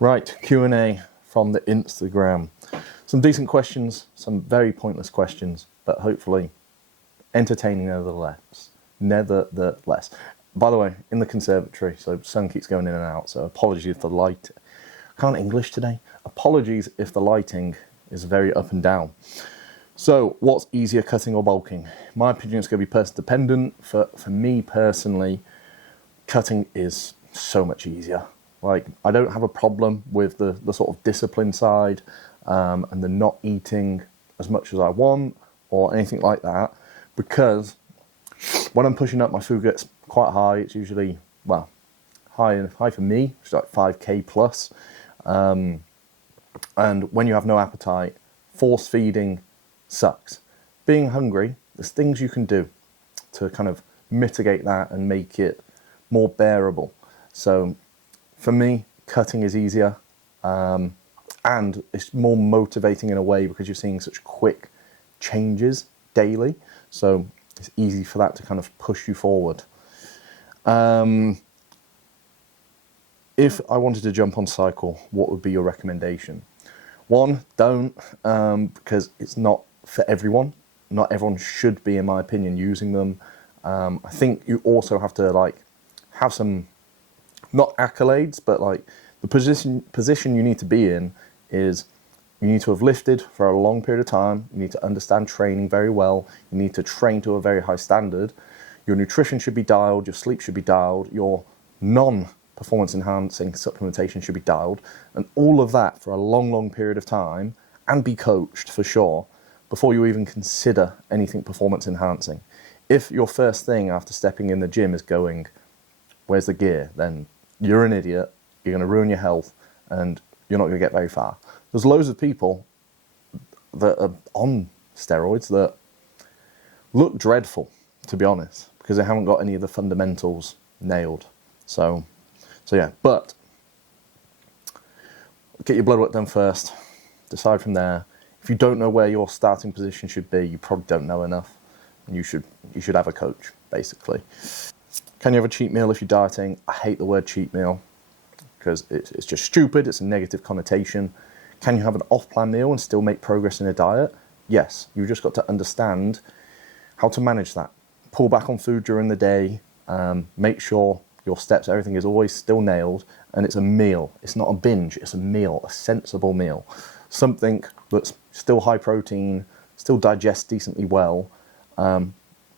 Right, Q&A from the Instagram. Some decent questions, some very pointless questions, but hopefully entertaining nevertheless. Nevertheless. By the way, in the conservatory, so sun keeps going in and out, so apologies if the light... I can't English today. Apologies if the lighting is very up and down. So, what's easier, cutting or bulking? In my opinion, it's going to be person dependent. For me personally, cutting is so much easier. Like, I don't have a problem with the sort of discipline side and the not eating as much as I want or anything like that, because when I'm pushing up, my food gets quite high. It's usually, well, high for me, it's like 5k plus. And when you have no appetite, force feeding sucks. Being hungry, there's things you can do to kind of mitigate that and make it more bearable. So for me, cutting is easier, and it's more motivating in a way because you're seeing such quick changes daily. So it's easy for that to kind of push you forward. If I wanted to jump on cycle, what would be your recommendation? One, don't, because it's not for everyone. Not everyone should be, in my opinion, using them. I think you also have to have some, not accolades, but the position you need to be in is you need to have lifted for a long period of time. You need to understand training very well. You need to train to a very high standard. Your nutrition should be dialed. Your sleep should be dialed. Your non-performance enhancing supplementation should be dialed. And all of that for a long, long period of time, and be coached for sure before you even consider anything performance enhancing. If your first thing after stepping in the gym is going, where's the gear? Then you're an idiot. You're going to ruin your health and you're not going to get very far. There's loads of people that are on steroids that look dreadful, to be honest, because they haven't got any of the fundamentals nailed. So yeah, but get your blood work done first. Decide from there. If you don't know where your starting position should be, you probably don't know enough, and you should have a coach, basically. Can you have a cheat meal if you're dieting? I hate the word cheat meal because it's just stupid. It's a negative connotation. Can you have an off-plan meal and still make progress in a diet? Yes. You've just got to understand how to manage that. Pull back on food during the day. Make sure your steps, everything is always still nailed, and it's a meal. It's not a binge. It's a meal, a sensible meal. Something that's still high protein, still digests decently well. I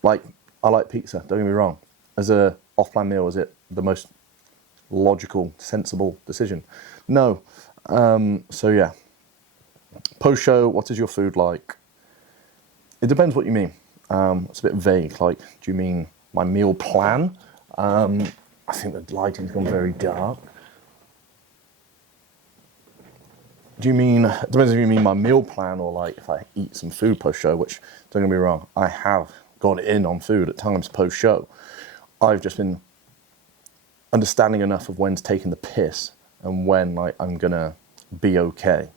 like pizza, don't get me wrong. As a off-plan meal, is it the most logical, sensible decision? No. So yeah. Post-show, what is your food like? It depends what you mean. It's a bit vague. Do you mean my meal plan? I think the lighting's gone very dark. Do you mean, it depends if you mean my meal plan or if I eat some food post-show, which, don't get me wrong, I have gone in on food at times post-show. I've just been understanding enough of when's taking the piss and when I'm going to be okay.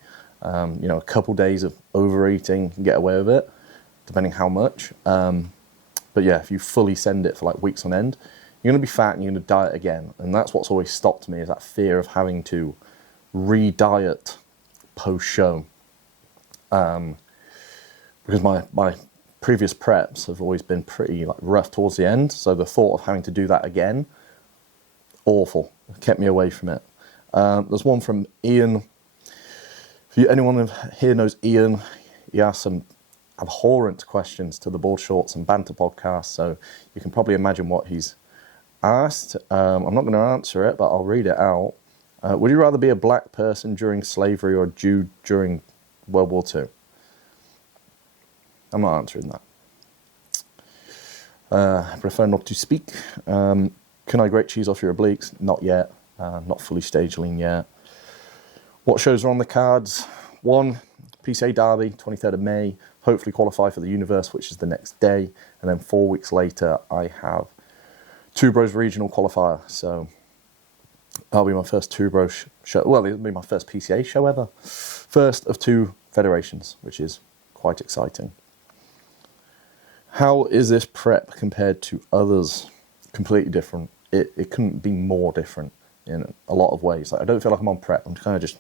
A couple days of overeating, you can get away with it, depending how much. But yeah, if you fully send it for weeks on end, you're going to be fat and you're going to diet again. And that's what's always stopped me, is that fear of having to re-diet post-show. Because my previous preps have always been pretty rough towards the end. So the thought of having to do that again, awful. It kept me away from it. There's one from Ian. If anyone here knows Ian, he asked some abhorrent questions to the Board Shorts and Banter podcast, so you can probably imagine what he's asked. I'm not going to answer it, but I'll read it out. Would you rather be a black person during slavery or a Jew during World War II? I'm not answering that. I prefer not to speak. Can I grate cheese off your obliques? Not yet. Not fully stage lean yet. What shows are on the cards? 1, PCA Derby, 23rd of May. Hopefully qualify for the Universe, which is the next day. And then 4 weeks later, I have Two Bros Regional Qualifier. So that'll be my first Two Bros show. Well, it'll be my first PCA show ever. First of 2 federations, which is quite exciting. How is this prep compared to others? Completely different. It couldn't be more different. in a lot of ways. Like, I don't feel like I'm on prep. I'm kind of just,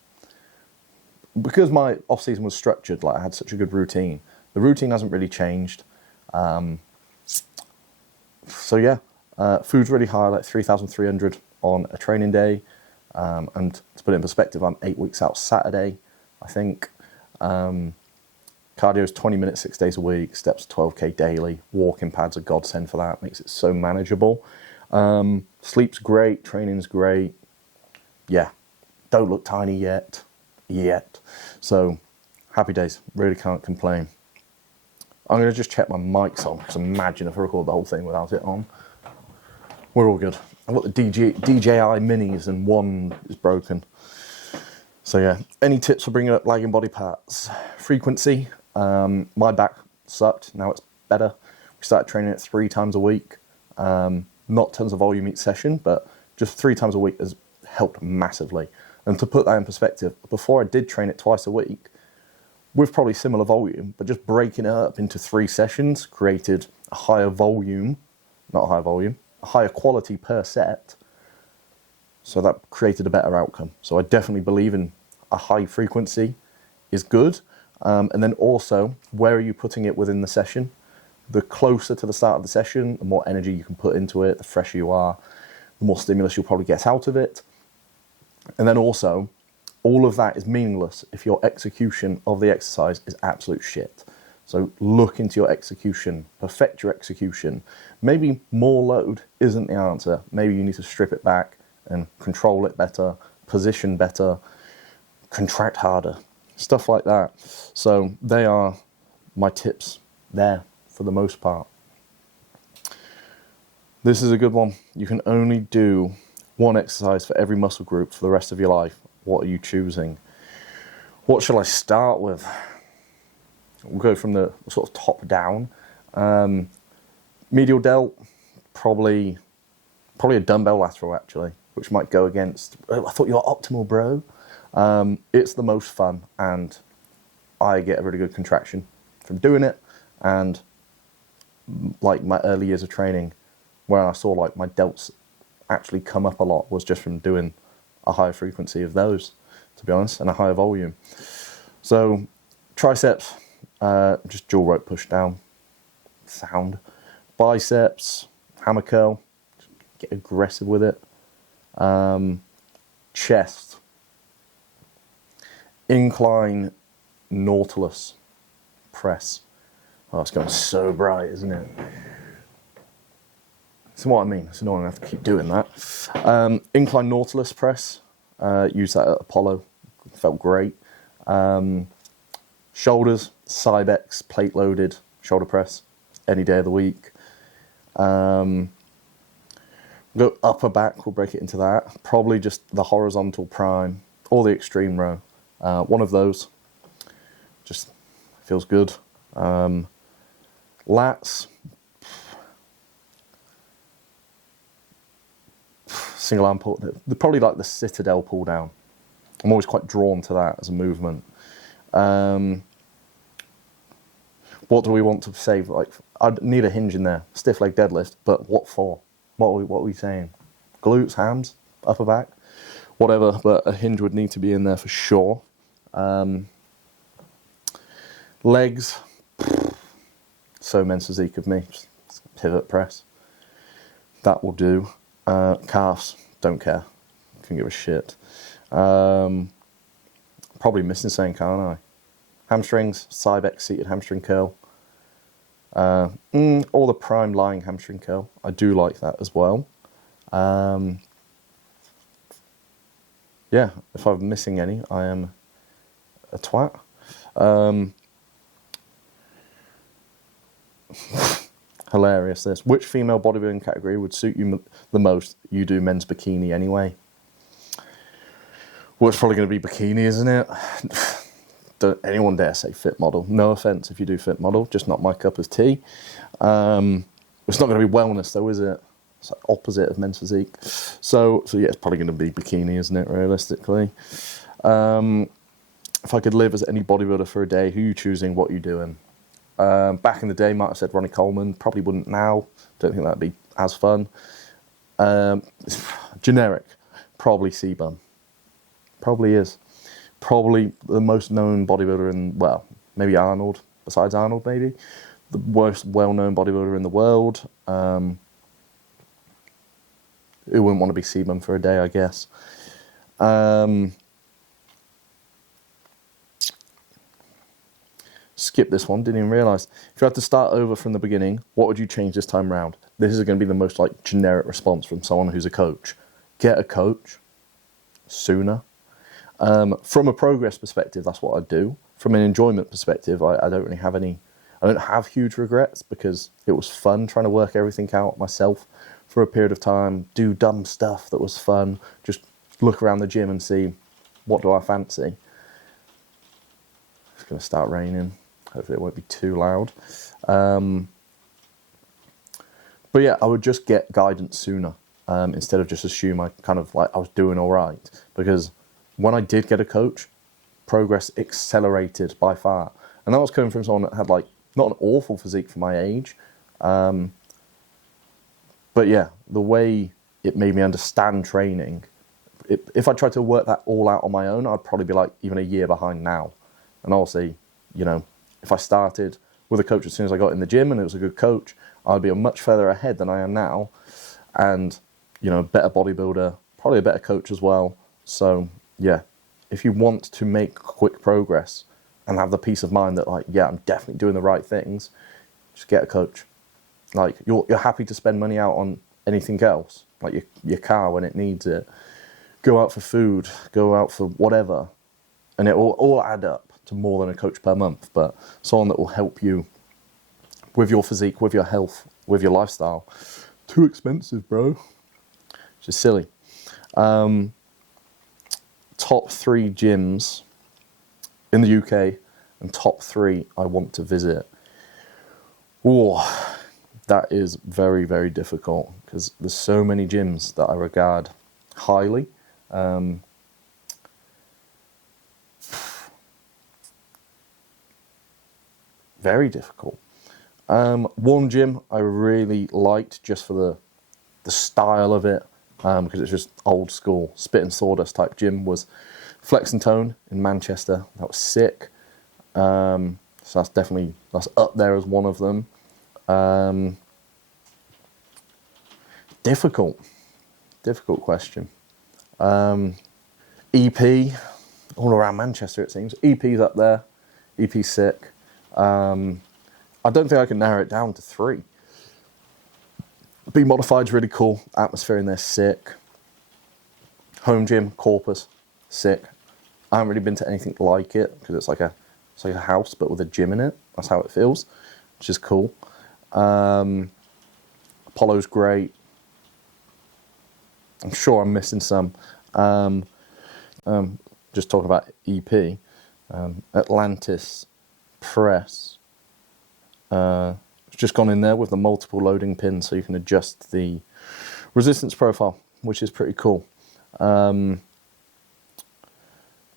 because my off season was structured, like I had such a good routine. The routine hasn't really changed. So yeah, food's really high, like 3,300 on a training day. And to put it in perspective, I'm 8 weeks out Saturday, I think. Cardio is 20 minutes, 6 days a week, steps 12K daily. Walking pads are godsend for that, makes it so manageable. Sleep's great, training's great. Yeah, don't look tiny yet. So happy days, really can't complain. I'm going to just check my mics on, because imagine if I record the whole thing without it on. We're all good. I've got the DJI minis and one is broken. So yeah, any tips for bringing up lagging body parts? Frequency. My back sucked, now it's better. We started training it 3 times a week. Not tons of volume each session, but just 3 times a week has helped massively. And to put that in perspective, before I did train it twice a week, with probably similar volume, but just breaking it up into 3 sessions created a higher volume, not a higher volume, a higher quality per set. So that created a better outcome. So I definitely believe in a high frequency is good. And then also, where are you putting it within the session? The closer to the start of the session, the more energy you can put into it, the fresher you are, the more stimulus you'll probably get out of it. And then also, all of that is meaningless if your execution of the exercise is absolute shit. So look into your execution, perfect your execution. Maybe more load isn't the answer. Maybe you need to strip it back and control it better, position better, contract harder, stuff like that. So they are my tips there for the most part. This is a good one. You can only do one exercise for every muscle group for the rest of your life. What are you choosing? What shall I start with? We'll go from the sort of top down. Medial delt, probably a dumbbell lateral actually, which might go against, I thought you were optimal, bro. It's the most fun, and I get a really good contraction from doing it. And like my early years of training, where I saw like my delts actually come up a lot, was just from doing a higher frequency of those, to be honest, and a higher volume. So triceps, just dual rope push down, sound. Biceps, hammer curl, get aggressive with it. Chest, incline Nautilus press. Oh, it's going so bright, isn't it? So what I mean, it's annoying I have to keep doing that. Incline Nautilus press, used that at Apollo, felt great. Shoulders, Cybex, plate loaded shoulder press, any day of the week. Go upper back, we'll break it into that. Probably just the horizontal prime or the extreme row. One of those, just feels good. Lats, single arm pull, probably like the Citadel pull down. I'm always quite drawn to that as a movement. What do we want to save? Like, I'd need a hinge in there, stiff leg deadlift, but what for? What are we saying? Glutes, hams, upper back, whatever, but a hinge would need to be in there for sure. Legs, so men's physique of me, just pivot press. That will do. Calves, don't care, couldn't give a shit. Probably missing something, can't I? Hamstrings, Cybex seated hamstring curl. Or the prime lying hamstring curl. I do like that as well. Yeah, if I'm missing any, I am a twat. Hilarious this. Which female bodybuilding category would suit you the most? You do men's bikini anyway. Well, it's probably going to be bikini, isn't it? Don't anyone dare say fit model. No offense if you do fit model, just not my cup of tea. It's not going to be wellness though, is it? It's like opposite of men's physique. So yeah, it's probably going to be bikini, isn't it, realistically? If I could live as any bodybuilder for a day, who are you choosing? What are you doing? Back in the day, might have said Ronnie Coleman. Probably wouldn't now. Don't think that'd be as fun. Generic. probably Sebum. Probably is. Probably the most known bodybuilder in, well, maybe Arnold, besides Arnold maybe. The most well-known bodybuilder in the world. Who wouldn't want to be Sebum for a day, I guess. Skip this one, didn't even realise. If you had to start over from the beginning, what would you change this time round? This is going to be the most like generic response from someone who's a coach. Get a coach sooner. From a progress perspective, that's what I do. From an enjoyment perspective, I don't really have any, I don't have huge regrets because it was fun trying to work everything out myself for a period of time, do dumb stuff that was fun, just look around the gym and see what do I fancy. It's going to start raining. Hopefully it won't be too loud. But yeah, I would just get guidance sooner instead of just assume I kind of like I was doing all right. Because when I did get a coach, progress accelerated by far. And that was coming from someone that had like not an awful physique for my age. But yeah, the way it made me understand training, if I tried to work that all out on my own, I'd probably be like even a year behind now. And obviously, you know, if I started with a coach as soon as I got in the gym and it was a good coach, I'd be much further ahead than I am now. And, you know, a better bodybuilder, probably a better coach as well. So, yeah, if you want to make quick progress and have the peace of mind that, like, yeah, I'm definitely doing the right things, just get a coach. Like, you're happy to spend money out on anything else, like your car when it needs it. Go out for food, go out for whatever. And it will all add up to more than a coach per month, but someone that will help you with your physique, with your health, with your lifestyle. Too expensive, bro. Which is silly. Top 3 gyms in the UK and top 3 I want to visit. Oh, that is very, very difficult because there's so many gyms that I regard highly. Very difficult. One gym I really liked just for the style of it, because it's just old school spit and sawdust type gym, was Flex and Tone in Manchester. That was sick. So that's up there as one of them. Difficult question. EP, all around Manchester it seems. EP's up there. EP's sick. I don't think I can narrow it down to 3. Be Modified's really cool. Atmosphere in there, sick. Home gym, Corpus, sick. I haven't really been to anything like it because it's like a house but with a gym in it. That's how it feels, which is cool. Apollo's great. I'm sure I'm missing some. Just talking about EP. Atlantis Press. It's just gone in there with the multiple loading pins so you can adjust the resistance profile, which is pretty cool. But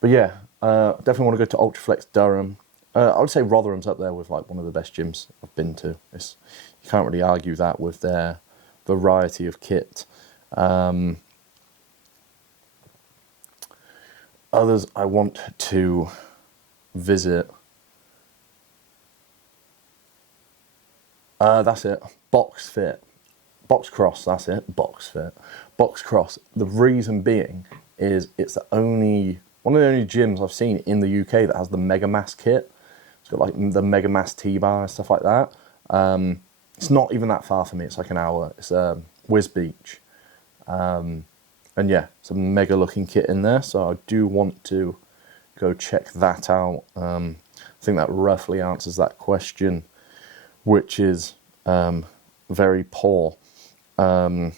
yeah, definitely want to go to Ultraflex Durham. I would say Rotherham's up there with like one of the best gyms I've been to. You can't really argue that with their variety of kit. Others I want to visit. That's it. Box Fit. Box Cross, that's it. Box Fit. Box Cross. The reason being is it's one of the only gyms I've seen in the UK that has the Megamass kit. It's got like the Megamass T-bar and stuff like that. It's not even that far for me. It's like an hour. It's Whiz Beach. And yeah, it's a mega looking kit in there. So I do want to go check that out. I think that roughly answers that question, which is very poor. But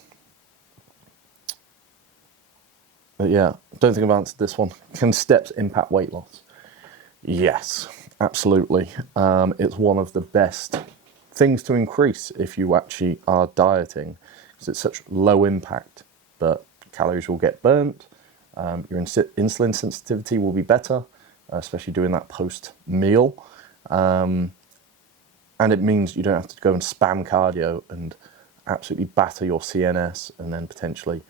yeah, don't think I've answered this one. Can steps impact weight loss? Yes, absolutely. It's one of the best things to increase if you actually are dieting, because it's such low impact, but calories will get burnt. Your insulin sensitivity will be better, especially doing that post-meal. And it means you don't have to go and spam cardio and absolutely batter your CNS and then potentially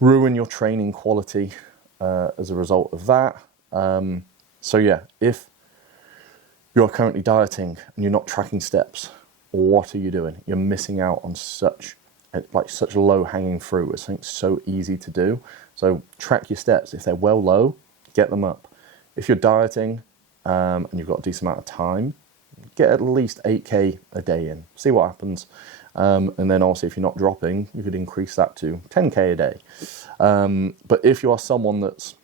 ruin your training quality as a result of that. So yeah, if you're currently dieting and you're not tracking steps, what are you doing? You're missing out on such low-hanging fruit. It's something so easy to do. So track your steps. If they're well low, get them up. If you're dieting and you've got a decent amount of time, get at least 8K a day in. See what happens. And then also, if you're not dropping, you could increase that to 10K a day. But if you are someone that's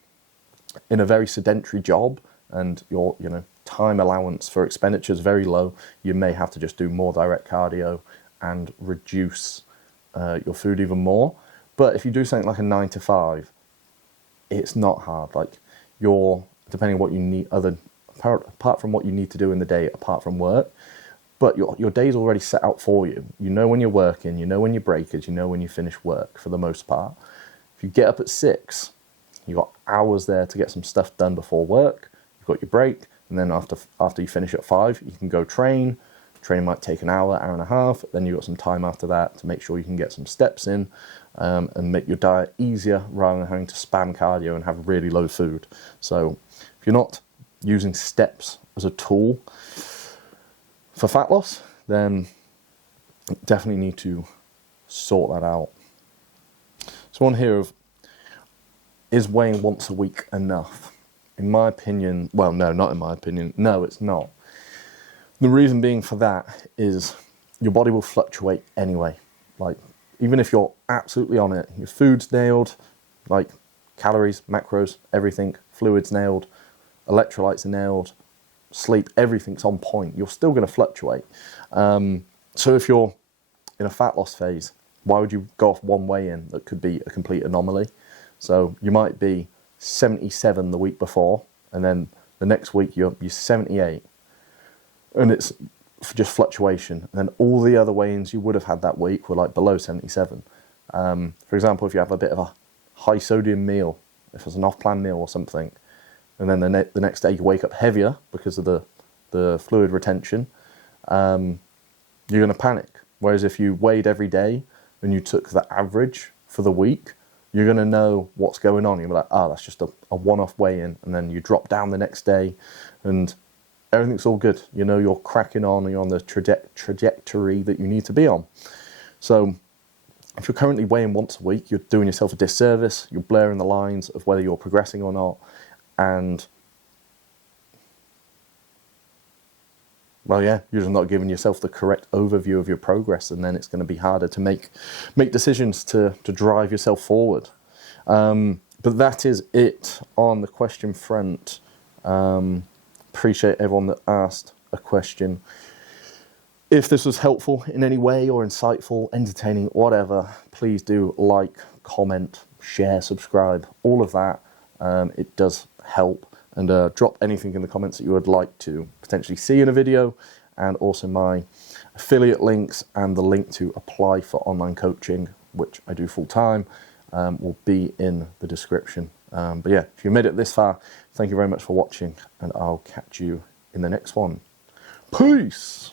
in a very sedentary job and your time allowance for expenditure is very low, you may have to just do more direct cardio and reduce your food even more. But if you do something like a 9 to 5, it's not hard. Like, depending on what you need, apart from what you need to do in the day, apart from work, but your day's already set out for you. You know when you're working, you know when your break is, you know when you finish work for the most part. If you get up at 6, you've got hours there to get some stuff done before work. You've got your break, and then after you finish at 5, you can go train. Training might take an hour, hour and a half. Then you've got some time after that to make sure you can get some steps in and make your diet easier rather than having to spam cardio and have really low food. So if you're not using steps as a tool for fat loss, then definitely need to sort that out. So one here of, is weighing once a week enough? In my opinion, well, no, not in my opinion. No, it's not. The reason being for that is your body will fluctuate anyway. Like, even if you're absolutely on it, your food's nailed, like calories, macros, everything, fluids nailed, electrolytes are nailed, sleep, everything's on point, you're still going to fluctuate. So if you're in a fat loss phase, why would you go off one weigh-in that could be a complete anomaly? So you might be 77 the week before, and then the next week you're 78. And it's just fluctuation. And then all the other weigh-ins you would have had that week were like below 77. For example, if you have a bit of a high sodium meal, if it's an off-plan meal or something, and then the next day you wake up heavier because of the fluid retention, you're going to panic. Whereas if you weighed every day and you took the average for the week, you're going to know what's going on. You'll be like, that's just a one-off weigh-in. And then you drop down the next day and everything's all good. You know you're cracking on and you're on the trajectory that you need to be on. So if you're currently weighing once a week, you're doing yourself a disservice. You're blurring the lines of whether you're progressing or not. And, well, yeah, you're just not giving yourself the correct overview of your progress, and then it's going to be harder to make decisions to drive yourself forward. But that is it on the question front. Appreciate everyone that asked a question. If this was helpful in any way or insightful, entertaining, whatever, please do like, comment, share, subscribe, all of that. It does help. And drop anything in the comments that you would like to potentially see in a video, and also my affiliate links and the link to apply for online coaching, which I do full time, will be in the description. But yeah, if you made it this far, thank you very much for watching, and I'll catch you in the next one. Peace!